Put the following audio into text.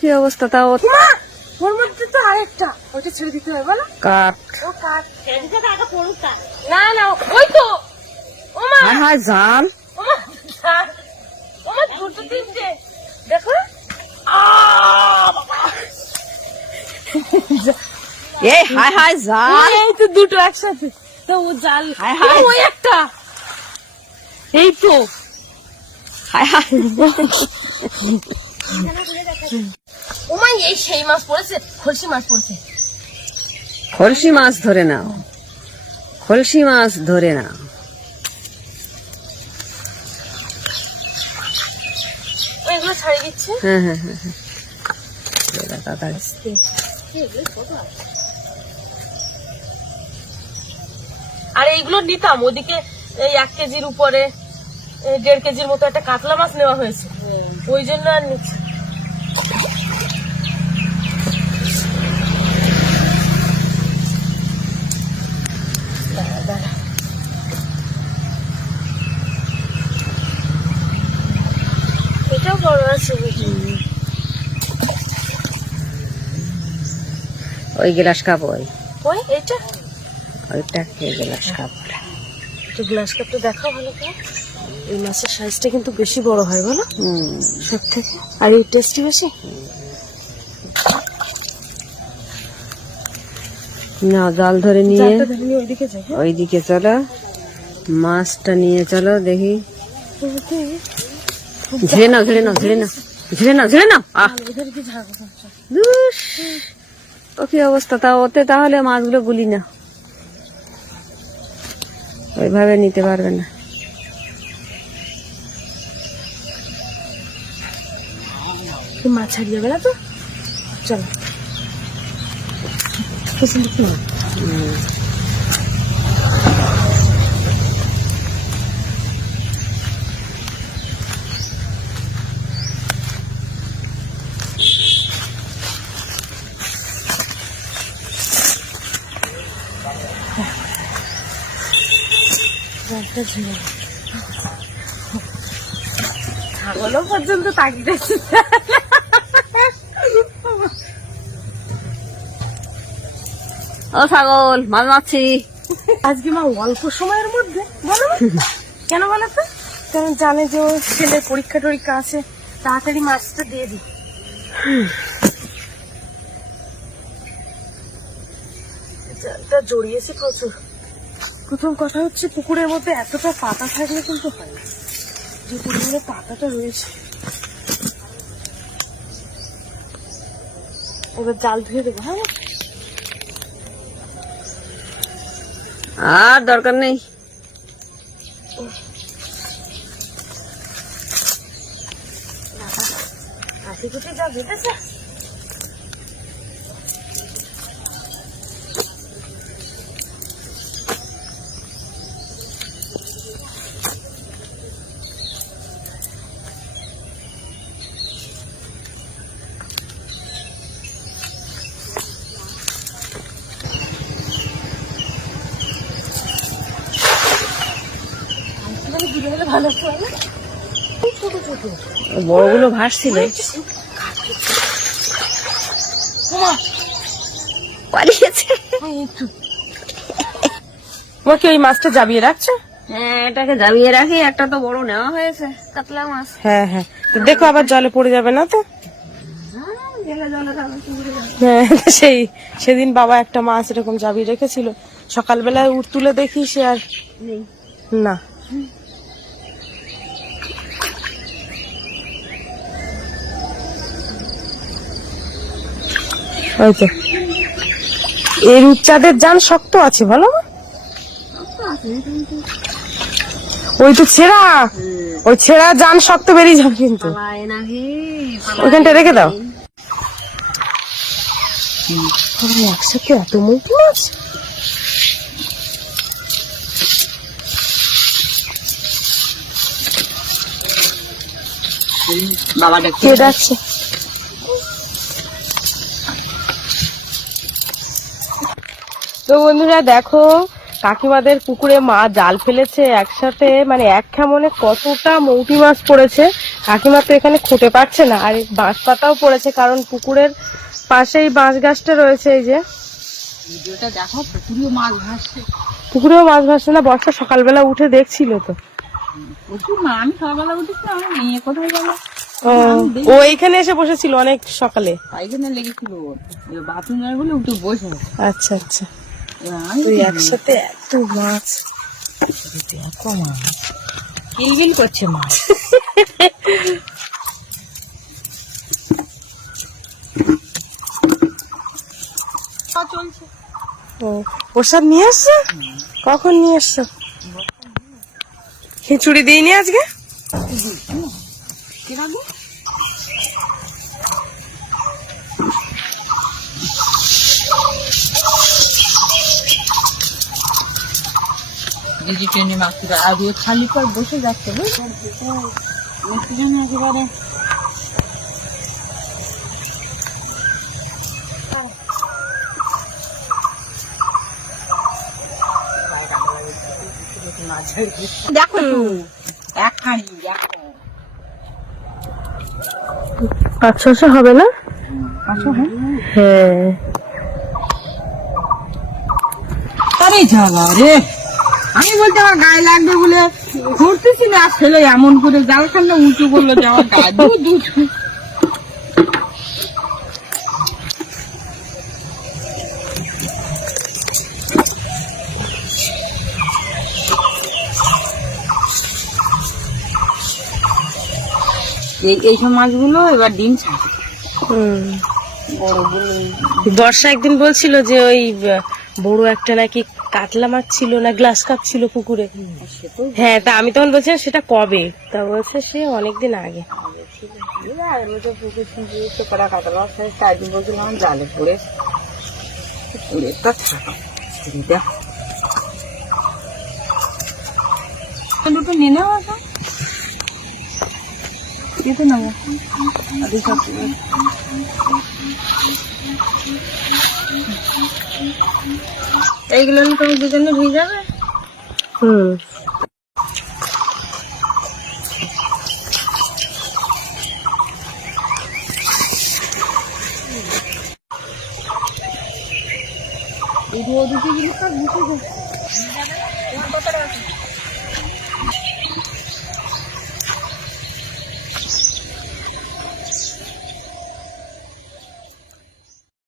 কি অবস্থা তাও ওর মধ্যে তো আরেকটা, ওইটা ছেড়ে দিতে হবে বলো। কাট ও কাট ছেড়ে দিতে আগে পড়ুক। না না ওই তো ওমা হায় হায় জাল ওমা ওমা দুটো তিনটে দেখো। এ হায় হায় জাল এই তো দুটো একসাথে, তো ও জাল। হায় হায়। ওই একটা, এই তো হায় হায় ওমা এই সেই মাছ পড়েছে, খলসি মাছ পড়েছে। খলসি মাছ ধরে নাও, খলসি মাছ ধরে নাও। ওইগুলো ছাড়িয়ে দিচ্ছে। হ্যাঁ হ্যাঁ হ্যাঁ হ্যাঁ তাড়াতাড়ি। আর এইগুলো নিতাম ওদিকে, এই 1 কেজির উপরে 1.5 কেজির মতো একটা কাতলা মাছ নেওয়া হয়েছে, ওই জন্য আর নিচ্ছি। এটাও বড় আছে। ওই গ্লাস কাপ ওই ওই এটা ওইটা কে গ্লাস কাপ? তো গ্লাস কাপটা দেখাও ভালো করে। এই মাছের সাইজটা কিন্তু বেশি বড় হয় বলো সব থেকে, আর এই টেস্টি বেশি। না জাল ধরে নিয়ে জালটা ধরে নিয়ে ওইদিকে যাই। ওইদিকে চলো, মাছটা নিয়ে চলো দেখি। ঝেড়ে নাও ঝেড়ে নাও ঝেড়ে নাও ঝেড়ে নাও ঝেড়ে নাও। আহ ধুস, ও কি অবস্থা তাও ওতে, তাহলে মাছগুলো গুলি না, ওইভাবে নিতে পারবে না। মাছ ছাড়িয়ে যাবে না তো, চলো। ছাগলও পর্যন্ত তাকিয়েছে। ও ছাগল মাছ মারছি। আজকে মা অল্প সময়ের মধ্যে বলো কেন বলো তো, কারণ জানে যে ওর ছেলের পরীক্ষা টরীক্ষা আছে, তাড়াতাড়ি মাছটা দিয়ে দিই। জালটা জড়িয়েছে প্রচুর। প্রথম কথা হচ্ছে পুকুরের মধ্যে এতটা পাতা থাকলে কিন্তু হয় না, যে পরিমাণে পাতাটা রয়েছে। এবার জাল ধুয়ে দেবো। হ্যাঁ আর দরকার নেই। হাসি খুশি যা বেঁধেছে। ভালো ছোট ছোট বড়গুলো ভাসছিল, পালিয়েছে। তোমাকে ওই মাছটা জাবিয়ে রাখছো? হ্যাঁ এটাকে জাবিয়ে রাখি, একটা তো বড় নেওয়া হয়েছে কাতলা মাছ। হ্যাঁ হ্যাঁ, দেখো আবার জলে পড়ে যাবে না তো। হ্যাঁ সেদিন বাবা একটা মাছ এরকম জাবিয়ে রেখেছিল, সকালবেলায় তুলে দেখি সে আর না। ওই তো এই রূপচাঁদের জান শক্ত আছে বলো, ওই তো ছেঁড়া, ওই ছেঁড়া জান শক্ত বেরিয়ে যাবে কিন্তু, ওইখানটা রেখে দাও। একসাথে এত মুরগি মাছ, বাবা কে ডাকছে? তো বন্ধুরা দেখো, কাকিমাদের পুকুরে মা জাল ফেলেছে একসাথে, মানে এক খেমনে কতটা মৌটি মাছ পড়েছে কাকিমা তো এখানে খুঁটে পাচ্ছে না, আর বাঁশ পাতাও পড়েছে, কারণ পুকুরের পাশেই বাঁশ গাছটা রয়েছে। এই যে ভিডিওটা দেখো, পুকুরেও মাছ ভাসছে। পুকুরেও মাছ ভাসছে না? বর্ষা সকালবেলা উঠে দেখছিল তো। প্রচুর মাছ। আমি সকালবেলা উঠেছি, আমার মেয়ে কোথায় গেল? ও এইখানে এসে বসেছিল অনেক সকালে, পায়খানা লেগেছিল, বাথরুম যাবে বলে উঠে বসে। আচ্ছা আচ্ছা। আমি ওই একসাথে এত মাছ, দেখো মাছ কিলবিল করছে মাছ। চলছে। ও প্রসাদ নিয়ে আসছে? কখন নিয়ে আসছো? খিচুড়ি দিইনি আজকে? দিদি ট্রেনে মাছটা আর ওই খালি পর বসে যাচ্ছে, বুঝলেন? একেবারে দেখো একখানি দেখো। 500 হবে না? হ্যাঁ। আরে ঝালা রে, আমি বলতে আমার গায়ে লাগবে বলে ঘুরতেছি না, ছেলে এমন করে জাল খান্না উঁচু করলো যে আমার গায়ে দুধ। এইসব মাছগুলো এবার ডিম ছাড়ে। বর্ষা একদিন বলছিল যে ওই বড় একটা নাকি কাতলা মাছ ছিল না, গ্লাস কাপ ছিল পুকুরে। হ্যাঁ, তা আমি তখন বলছিলাম সেটা কবে, তা বলছে সে অনেকদিন আগে। বলছিলাম জালে পড়ে দুটো নিয়ে নেওয়া কেটে নেবো। এইগুলো তুমি দুজনে ভিজে যাবে। ওদিকে গেলে সব ভিজে যাবে।